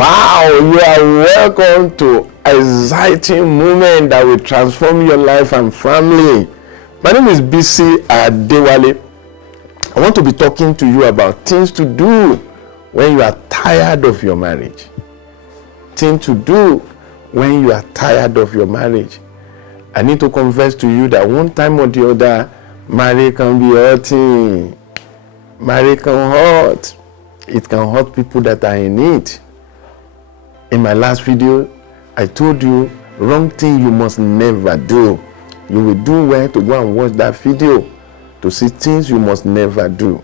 Wow, you are welcome to exciting moment that will transform your life and family. My name is Bisi Adewale. I want to be talking to you about things to do when you are tired of your marriage. Things to do when you are tired of your marriage. I need to confess to you that one time or the other, marriage can be hurting. Marriage can hurt. It can hurt people that are in it. In my last video, I told you wrong thing you must never do. You will do well to go and watch that video to see things you must never do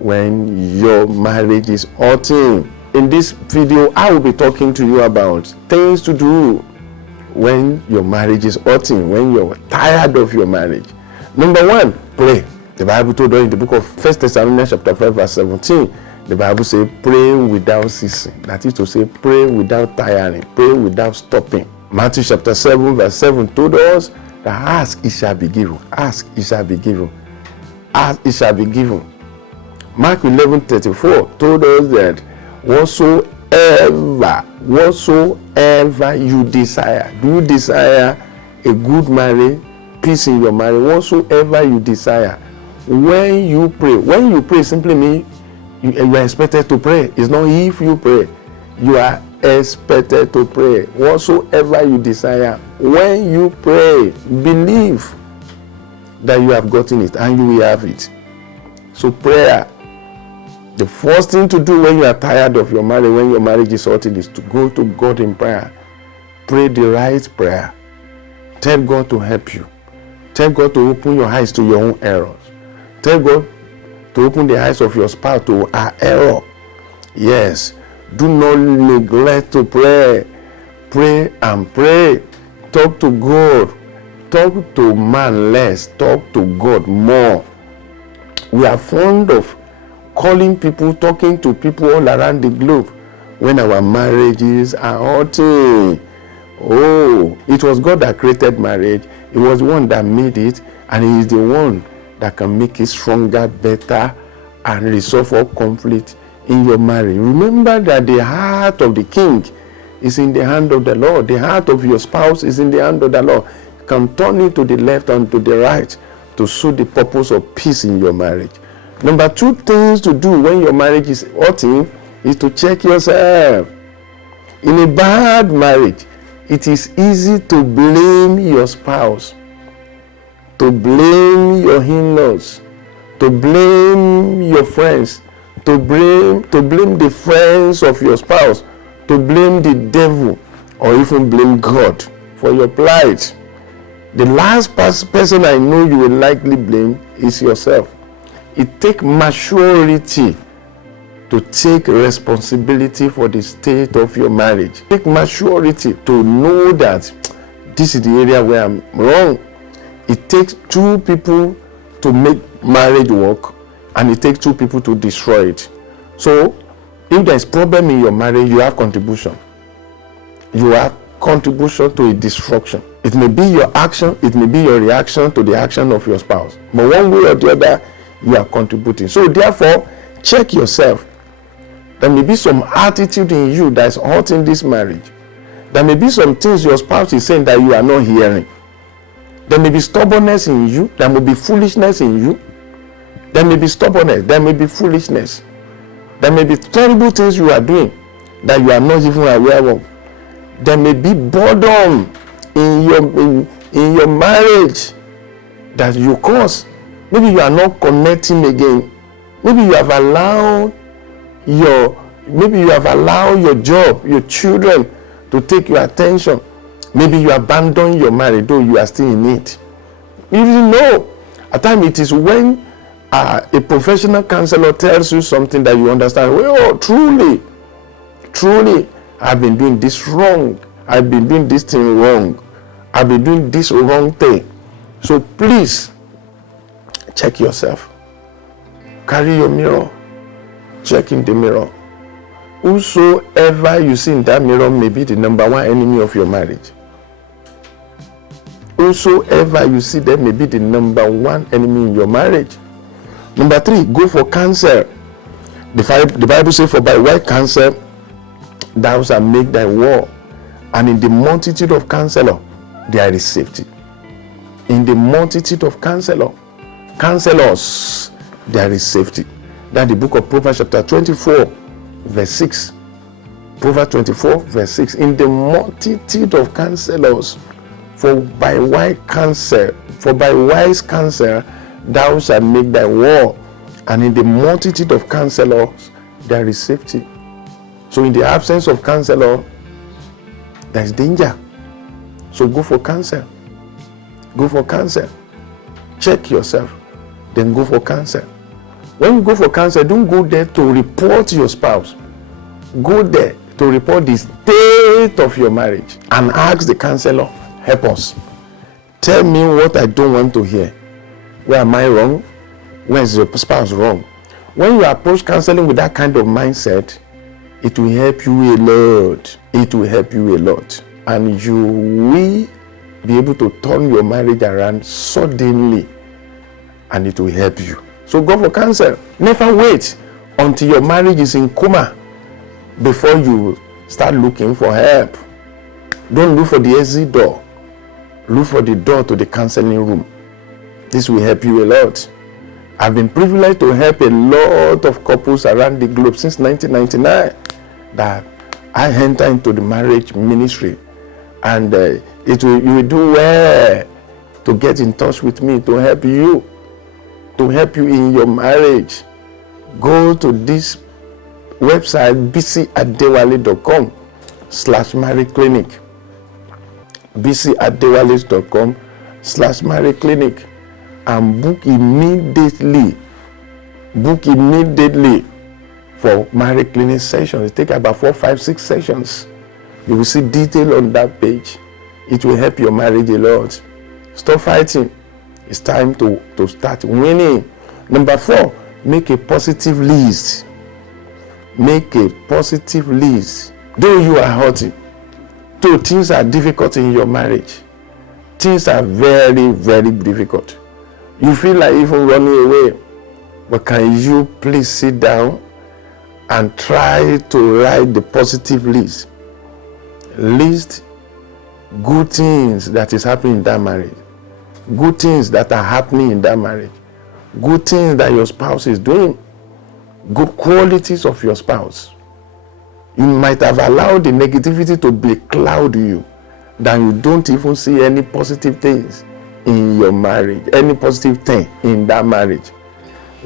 when your marriage is hurting. In this video, I will be talking to you about things to do when your marriage is hurting, when you're tired of your marriage. Number one, pray. The Bible told us in the book of 1 Thessalonians chapter 5 verse 17, the Bible says, pray without ceasing. That is to say, pray without tiring, pray without stopping. Matthew chapter 7 verse 7 told us that ask, it shall be given. Ask, it shall be given. Ask, it shall be given. Mark 11:34 told us that whatsoever you desire. Do you desire a good marriage, peace in your marriage? Whatsoever you desire. When you pray simply means you are expected to pray. It's not if you pray. You are expected to pray. Whatsoever you desire, when you pray, believe that you have gotten it and you will have it. So prayer, the first thing to do when you are tired of your marriage, when your marriage is hurting, is to go to God in prayer. Pray the right prayer. Tell God to help you. Tell God to open your eyes to your own errors. Tell God to open the eyes of your spouse to our error. Yes. Do not neglect to pray. Pray and pray. Talk to God. Talk to man less. Talk to God more. We are fond of calling people, talking to people all around the globe when our marriages are hurting. Oh, it was God that created marriage. It was the one that made it, and He is the one that can make it stronger, better, and resolve all conflict in your marriage. Remember that the heart of the king is in the hand of the Lord. The heart of your spouse is in the hand of the Lord. You can turn it to the left and to the right to suit the purpose of peace in your marriage. Number two things to do when your marriage is hurting is to check yourself. In a bad marriage, it is easy to blame your spouse, to blame your in-laws, to blame your friends, to blame the friends of your spouse, to blame the devil, or even blame God for your plight. The last person I know you will likely blame is yourself. It takes maturity to take responsibility for the state of your marriage. Take maturity to know that this is the area where I'm wrong. It takes two people to make marriage work, and it takes two people to destroy it. So, if there is problem in your marriage, you have contribution. You have contribution to a destruction. It may be your action, it may be your reaction to the action of your spouse. But one way or the other, you are contributing. So therefore, check yourself. There may be some attitude in you that is hurting this marriage. There may be some things your spouse is saying that you are not hearing. There may be stubbornness in you. There may be foolishness in you. There may be stubbornness. There may be foolishness. There may be terrible things you are doing that you are not even aware of. There may be boredom in your marriage that you cause. Maybe you are not connecting again. Maybe you have allowed your job, your children to take your attention. Maybe you abandon your marriage, though you are still in it. You didn't know. At times it is when a professional counselor tells you something that you understand. Well, truly, I've been doing this wrong. I've been doing this thing wrong. I've been doing this wrong thing. So please, check yourself. Carry your mirror. Check in the mirror. Whosoever you see in that mirror may be the number one enemy of your marriage. Whosoever you see there may be the number one enemy in your marriage. Number 3, go for counsel. The Bible says, for by wise counsel thou shalt make thy war, and in the multitude of counselors there is safety. In the multitude of counselors there is safety. That's the book of Proverbs chapter 24 verse 6. Proverbs 24 verse 6. In the multitude of counselors, for by wise counsel thou shalt make thy war, and in the multitude of counselors there is safety. So in the absence of counselor, there is danger. So go for counsel. Go for counsel. Check yourself, then go for counsel. When you go for counsel, don't go there to report your spouse. Go there to report the state of your marriage and ask the counselor, help us. Tell me what I don't want to hear. Where am I wrong? Where is your spouse wrong? When you approach counseling with that kind of mindset, it will help you a lot. It will help you a lot. And you will be able to turn your marriage around suddenly, and it will help you. So go for counsel. Never wait until your marriage is in coma before you start looking for help. Don't look for the exit door. Look for the door to the counseling room. This will help you a lot. I've been privileged to help a lot of couples around the globe since 1999 that I enter into the marriage ministry, and you will do well to get in touch with me to help you in your marriage. Go to this website, bisiadewale.com/marriage-clinic. bisiadewale.com/marriage-clinic, and book immediately for marriage clinic sessions. It takes about 4, 5, 6 sessions. You will see detail on that page. It will help your marriage a lot. Stop fighting. It's time to start winning. Number 4, make a positive list. Make a positive list. Though you are hurting, though things are difficult in your marriage, things are very, very difficult. You feel like even running away. But can you please sit down and try to write the positive list? List good things that is happening in that marriage. Good things that are happening in that marriage. Good things that your spouse is doing. Good qualities of your spouse. You might have allowed the negativity to becloud you, that you don't even see any positive things in your marriage, any positive thing in that marriage.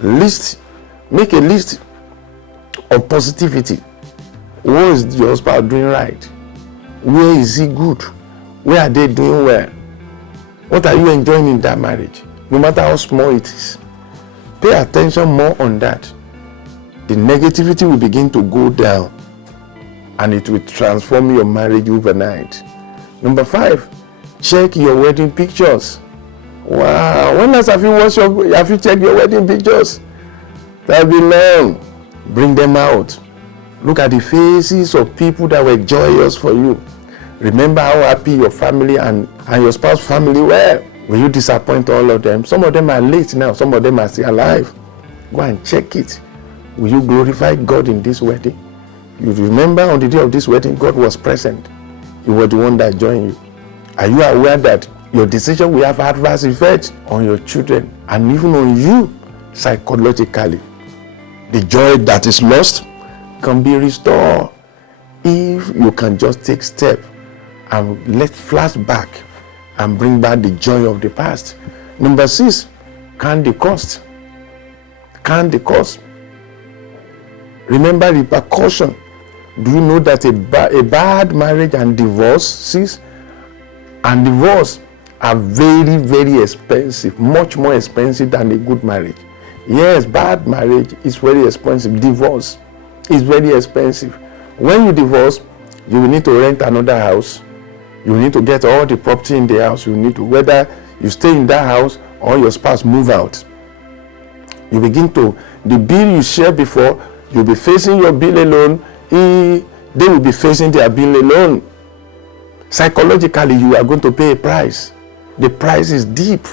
Make a list of positivity. What is your spouse doing right? Where is he good? Where are they doing well? What are you enjoying in that marriage? No matter how small it is. Pay attention more on that. The negativity will begin to go down, and it will transform your marriage overnight. Number 5, check your wedding pictures. Wow, when last have you checked your wedding pictures? That'll be long. Bring them out. Look at the faces of people that were joyous for you. Remember how happy your family and your spouse family were. Will you disappoint all of them? Some of them are late now. Some of them are still alive. Go and check it. Will you glorify God in this wedding? You remember on the day of this wedding, God was present. He was the one that joined you. Are you aware that your decision will have adverse effects on your children and even on you psychologically? The joy that is lost can be restored if you can just take steps and let flash back and bring back the joy of the past. Number 6, count the cost. Count the cost. Remember repercussion. Do you know that a bad marriage and divorce are very, very expensive, much more expensive than a good marriage? Yes, bad marriage is very expensive. Divorce is very expensive. When you divorce, you will need to rent another house. You will need to get all the property in the house. You need to, whether you stay in that house or your spouse move out. You begin to, the bill you shared before, you'll be facing your bill alone. They will be facing their bill alone. Psychologically, you are going to pay a price. The price is deep.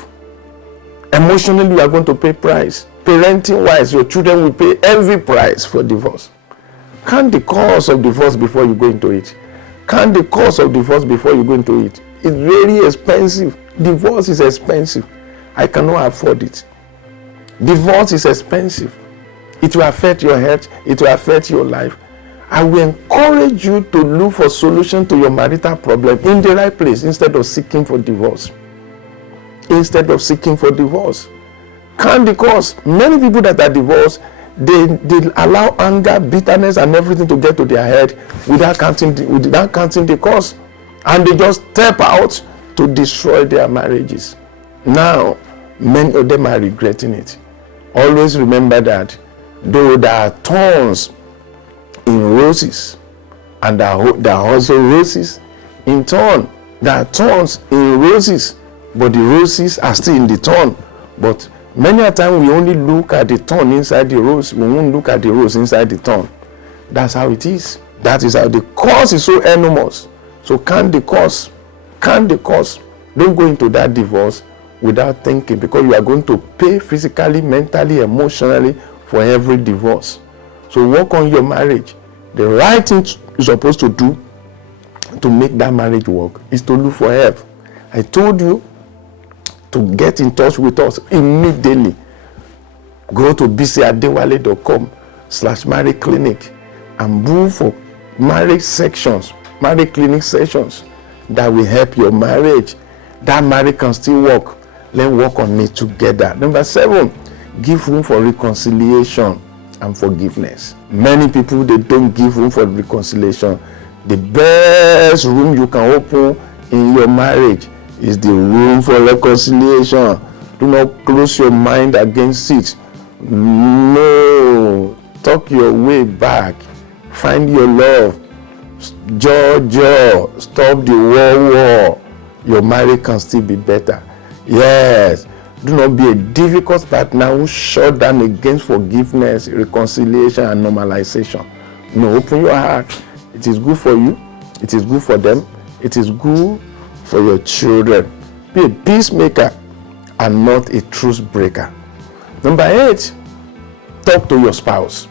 Emotionally, you are going to pay price. Parenting wise, your children will pay every price for divorce. Count the cost of divorce before you go into it. Count the cost of divorce before you go into it. It's very expensive. Divorce is expensive. I cannot afford it. Divorce is expensive. It will affect your health. It will affect your life. I will encourage you to look for solution to your marital problem in the right place instead of seeking for divorce. Instead of seeking for divorce. Count the cost. Many people that are divorced, they allow anger, bitterness, and everything to get to their head without counting the cost. And they just step out to destroy their marriages. Now, many of them are regretting it. Always remember that though there are thorns in roses, and there are also roses in thorn. There are thorns in roses, but the roses are still in the thorn. But many a time we only look at the thorn inside the rose. We won't look at the rose inside the thorn. That's how it is. That is how the cost is so enormous. So count the cost. Count the cost. Don't go into that divorce without thinking, because you are going to pay physically, mentally, emotionally for every divorce. So work on your marriage. The right thing you're supposed to do to make that marriage work is to look for help. I told you to get in touch with us immediately. Go to bisiadewale.com/marriage clinic and move for marriage sections, marriage clinic sessions that will help your marriage. That marriage can still work. Let's work on it together. Number 7, give room for reconciliation and forgiveness. Many people, they don't give room for reconciliation. The best room you can open in your marriage is the room for reconciliation. Do not close your mind against it. No, talk your way back. Find your love. Joy. Stop the war. Your marriage can still be better. Yes. Do not be a difficult partner who shut down against forgiveness, reconciliation, and normalization. No, open your heart. It is good for you. It is good for them. It is good for your children. Be a peacemaker and not a truce breaker. Number 8, talk to your spouse.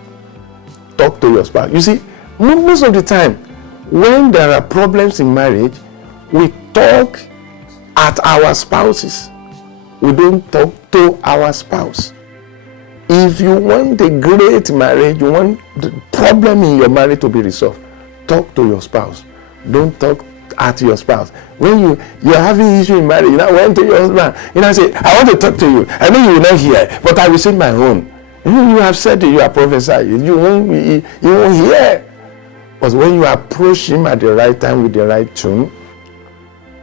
Talk to your spouse. You see, most of the time, when there are problems in marriage, we talk at our spouses. We don't talk to our spouse. If you want a great marriage, you want the problem in your marriage to be resolved, talk to your spouse. Don't talk at your spouse. When you're having issue in marriage, you now went to your husband, say, I want to talk to you. I know you will not hear, but I will say my own. You have said it, you are prophesying. You won't hear. But when you approach him at the right time with the right tune,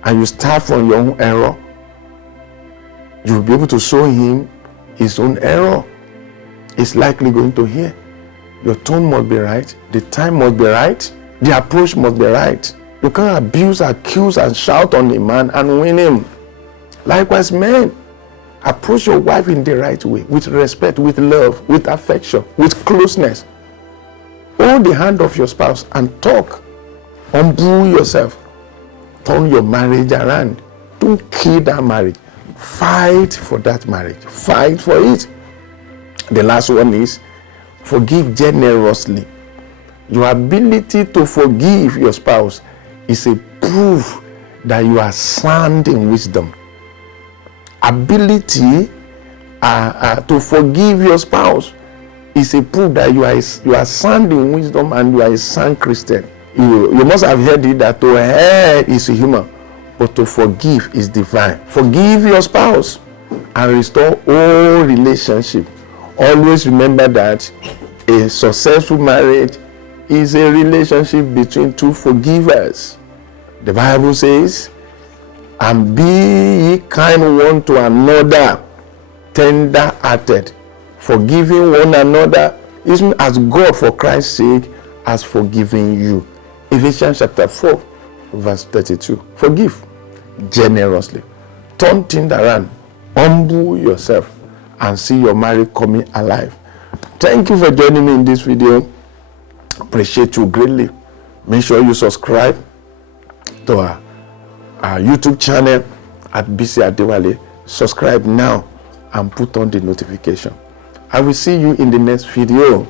and you start from your own error, you will be able to show him his own error. He's likely going to hear. Your tone must be right. The time must be right. The approach must be right. You can't abuse, accuse, and shout on a man and win him. Likewise, men, approach your wife in the right way, with respect, with love, with affection, with closeness. Hold the hand of your spouse and talk. Humble yourself. Turn your marriage around. Don't kill that marriage. Fight for that marriage. Fight for it. The last one is forgive generously. Your ability to forgive your spouse is a proof that you are sound in wisdom. Ability to forgive your spouse is a proof that you are sound in wisdom and you are a sound Christian. You must have heard it that to err is human, but to forgive is divine. Forgive your spouse and restore all relationship. Always remember that a successful marriage is a relationship between two forgivers. The Bible says, and be ye kind one to another, tender-hearted, forgiving one another, even as God for Christ's sake has forgiven you. Ephesians chapter 4, verse 32. Forgive generously. Turn things around. Humble yourself and see your marriage coming alive. Thank you for joining me in this video. Appreciate you greatly. Make sure you subscribe to our YouTube channel at Bisi Adewale. Subscribe now and put on the notification. I will see you in the next video.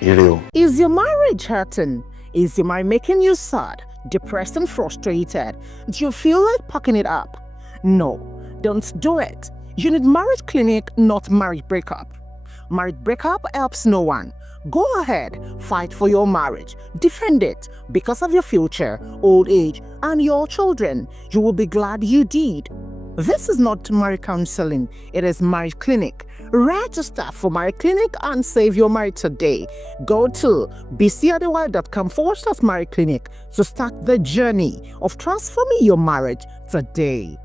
Ire o. Is your marriage hurting? Is your marriage making you sad, depressed, and frustrated? Do you feel like packing it up? No, don't do it. You need marriage clinic, not marriage breakup. Marriage breakup helps no one. Go ahead, fight for your marriage, defend it because of your future, old age, and your children. You will be glad you did. This is not marriage counseling, it is marriage clinic. Register for marriage clinic and save your marriage today. Go to bisiadewale.com/marriage clinic to start the journey of transforming your marriage today.